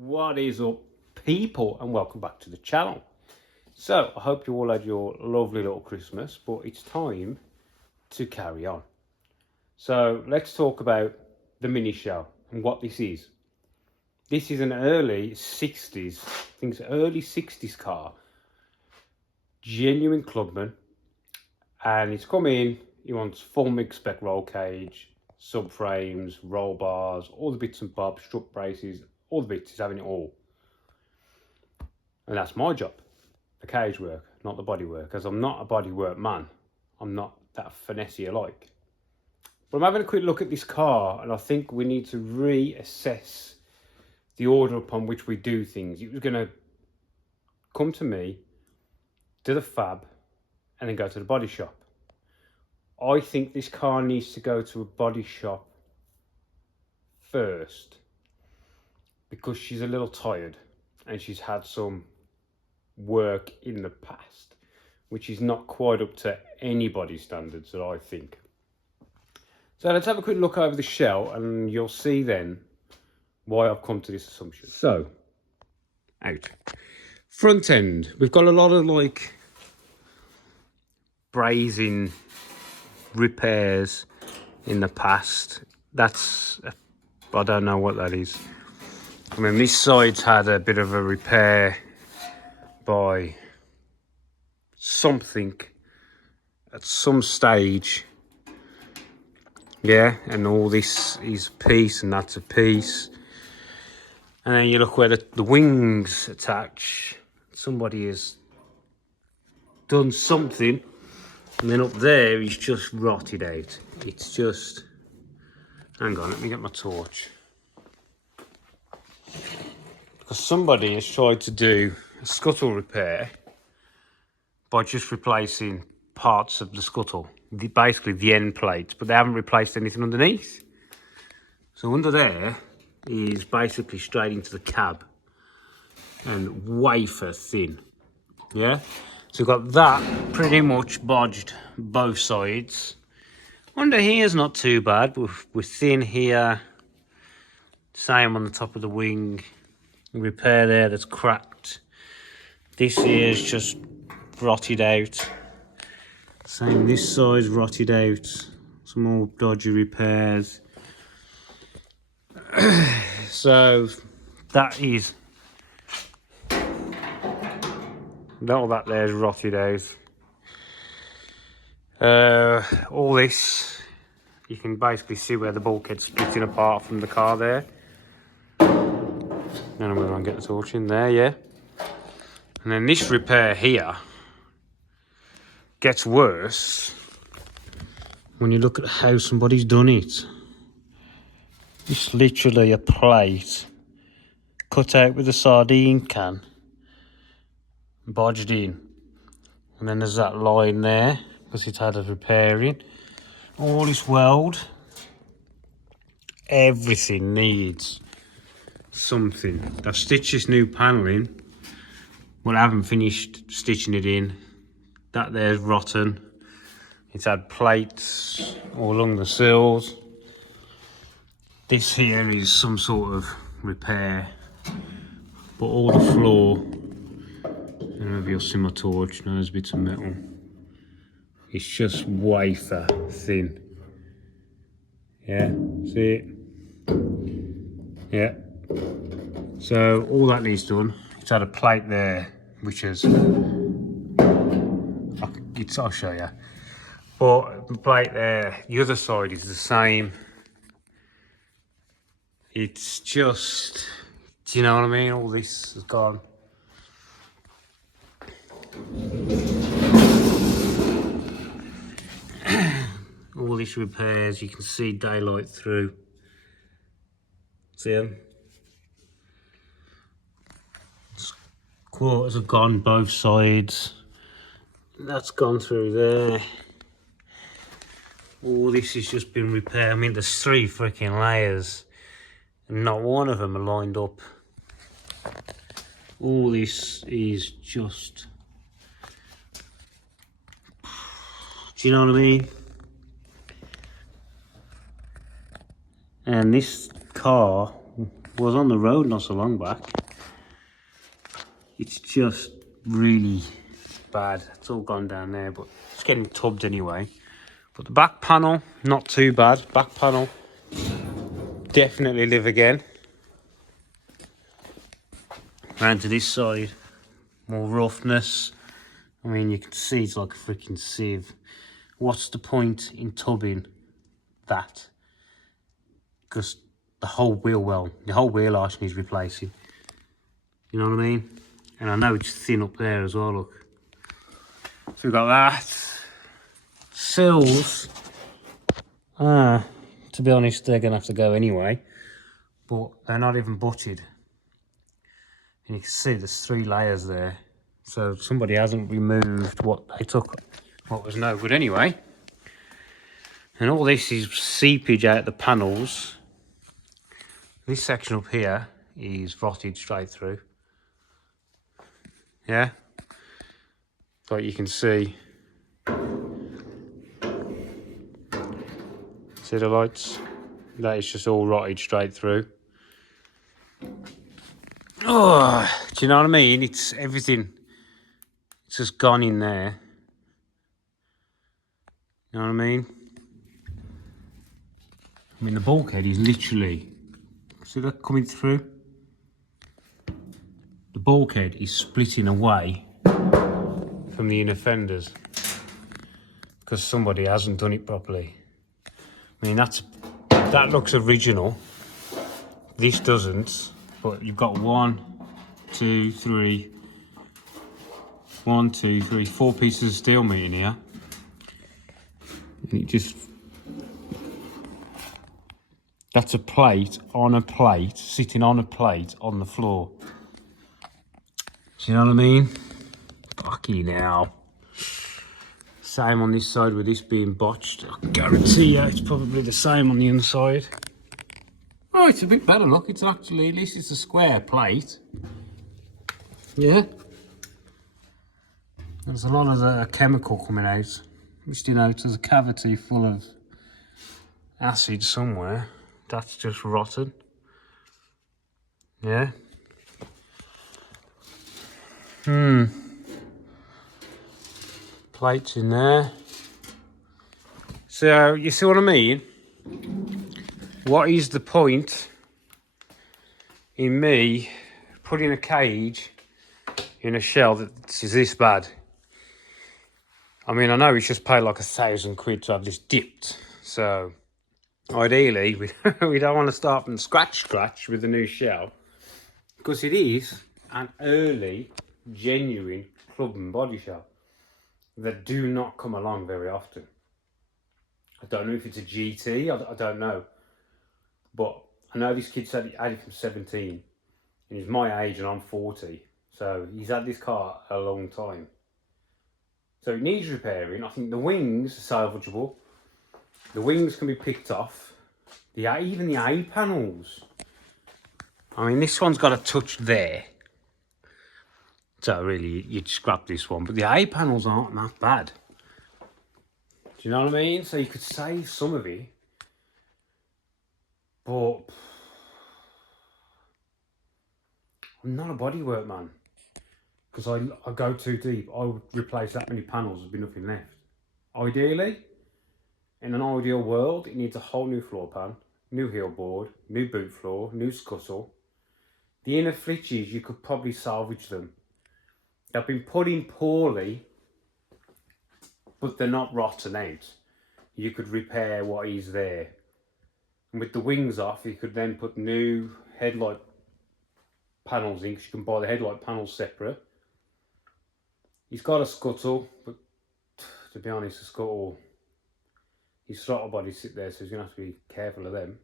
What is up, people, and welcome back to the channel. So I hope you all had your lovely little Christmas, but it's time to carry on. So let's talk about the mini show and what this is. This is an early 60s, I think it's early 60s car, genuine clubman, and he's come in. He wants full mix spec roll cage, subframes, roll bars, all the bits and bobs, strut braces, all the bits. He's having it all. And that's my job, the cage work, not the body work, because I'm not a body work man. I'm not that finesse alike. But I'm having a quick look at this car, and I think we need to reassess the order upon which we do things. It was going to come to me, do the fab, and then go to the body shop. I think this car needs to go to a body shop first, because she's a little tired, and she's had some work in the past, which is not quite up to anybody's standards that I think. So let's have a quick look over the shell, and you'll see then why I've come to this assumption. So, out. Front end, we've got a lot of like brazing repairs in the past. I don't know what that is. I mean, this side's had a bit of a repair by something at some stage, yeah, and all this is a piece and that's a piece, and then you look where the wings attach. Somebody has done something, and then up there he's just rotted out. It's just, hang on, let me get my torch, because somebody has tried to do a scuttle repair by just replacing parts of the scuttle, basically the end plates, but they haven't replaced anything underneath. So under there is basically straight into the cab and wafer thin, yeah? So we've got that pretty much bodged both sides. Under here is not too bad, we're thin here, same on the top of the wing, repair there that's cracked. This here is just rotted out. Same this side's rotted out. Some more dodgy repairs. So that is, all that there is rotted out. All this, you can basically see where the bulkhead's splitting apart from the car there. And I'm going to get the torch in there, yeah. And then this repair here gets worse when you look at how somebody's done it. It's literally a plate cut out with a sardine can, bodged in, and then there's that line there because it's had a repairing. All this weld, everything needs something. I've stitched this new panelling, but I haven't finished stitching it in. That there's rotten. It's had plates all along the sills. This here is some sort of repair, but all the floor, I don't know if you'll see my torch, no, there's bits of metal. It's just wafer thin. Yeah, see it? Yeah. So all that needs done. It's had a plate there, which is, I'll show you. But the plate there, the other side is the same. It's just, do you know what I mean? All this has gone. All these repairs, you can see daylight through. See them? Quarters have gone both sides. That's gone through there. All this has just been repaired. I mean, there's 3 freaking layers, and not one of them are lined up. All this is just, do you know what I mean? And this car was on the road not so long back. It's just really bad. It's all gone down there, but it's getting tubbed anyway. But the back panel, not too bad. Back panel, definitely live again. Round to this side, more roughness. I mean, you can see it's like a freaking sieve. What's the point in tubbing that? Because the whole wheel arch needs replacing. You know what I mean? And I know it's thin up there as well, look. So we've got that. Sills. To be honest, they're going to have to go anyway. But they're not even butted. And you can see there's 3 layers there. So somebody hasn't removed what they took, what was no good anyway. And all this is seepage out the panels. This section up here is rotted straight through. Yeah? Like you can see. See the lights? That is just all rotted straight through. Oh, do you know what I mean? It's everything. It's just gone in there. You know what I mean? I mean, the bulkhead is literally, see that coming through? The bulkhead is splitting away from the inner fenders because somebody hasn't done it properly. I mean, that looks original. This doesn't, but you've got 1, 2, 3, 1, 2, 3, 4 pieces of steel meeting here. And it just, that's a plate on a plate, sitting on a plate on the floor. Do you know what I mean? Fucking hell. Same on this side with this being botched. I guarantee you it's probably the same on the inside. Oh, it's a bit better, look. It's actually, at least it's a square plate. Yeah. There's a lot of chemical coming out. Which denotes there's a cavity full of acid somewhere. That's just rotten. Yeah. Plates in there. So, you see what I mean? What is the point in me putting a cage in a shell that is this bad? I mean, I know we just paid like £1,000 to have this dipped. So, ideally, we don't want to start from scratch with the new shell. Because it is an early, genuine clubman body shell that do not come along very often. I don't know if it's a GT, I don't know. But I know this kid said he had it from 17 and he's my age and I'm 40. So he's had this car a long time. So it needs repairing. I think the wings are salvageable. The wings can be picked off. Even the A panels. I mean, this one's got a touch there. So really, you'd scrap this one. But the A panels aren't that bad. Do you know what I mean? So you could save some of it. But I'm not a bodywork man. Because I go too deep. I would replace that many panels, there'd be nothing left. Ideally, in an ideal world, it needs a whole new floor pan, new heel board, new boot floor, new scuttle. The inner flitches, you could probably salvage them. They've been put in poorly, but they're not rotten out. You could repair what is there. And with the wings off, you could then put new headlight panels in, because you can buy the headlight panels separate. He's got a scuttle, but to be honest, the scuttle, his throttle bodies sit there, so he's going to have to be careful of them.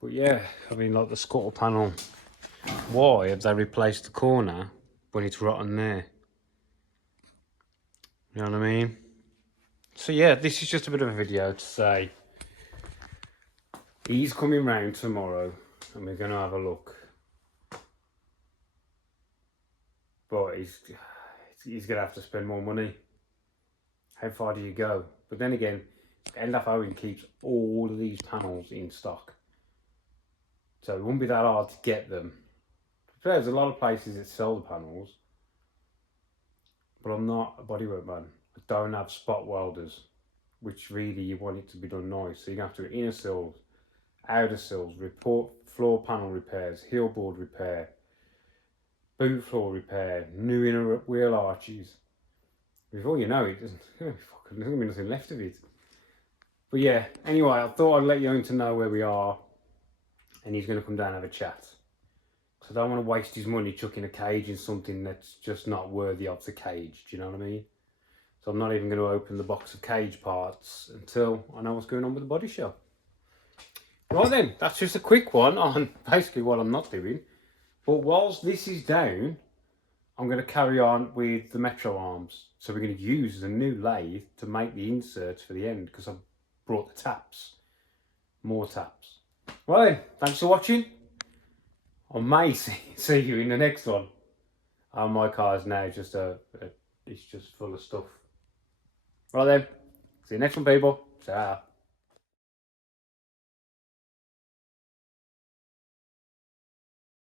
But yeah, I mean, like the scuttle panel, why have they replaced the corner when it's rotten there? You know what I mean? So yeah, this is just a bit of a video to say he's coming round tomorrow and we're going to have a look. But he's going to have to spend more money. How far do you go? But then again, NF Owen keeps all of these panels in stock. So it wouldn't be that hard to get them. There's a lot of places that sell the panels, but I'm not a bodywork man. I don't have spot welders, which really you want it to be done nice. So you have to do inner sills, outer sills, report floor panel repairs, heel board repair, boot floor repair, new inner wheel arches. Before you know it, there's going to be nothing left of it. But yeah, anyway, I thought I'd let you to know where we are, and he's going to come down and have a chat. Because I don't want to waste his money chucking a cage in something that's just not worthy of the cage. Do you know what I mean? So I'm not even going to open the box of cage parts until I know what's going on with the body shop. Right then, that's just a quick one on basically what I'm not doing. But whilst this is down, I'm going to carry on with the Metro arms. So we're going to use the new lathe to make the inserts for the end, because I've brought the taps. More taps. Well then, thanks for watching. I may see you in the next one. My car is now just it's just full of stuff. Right then, see you next one, people. Ciao.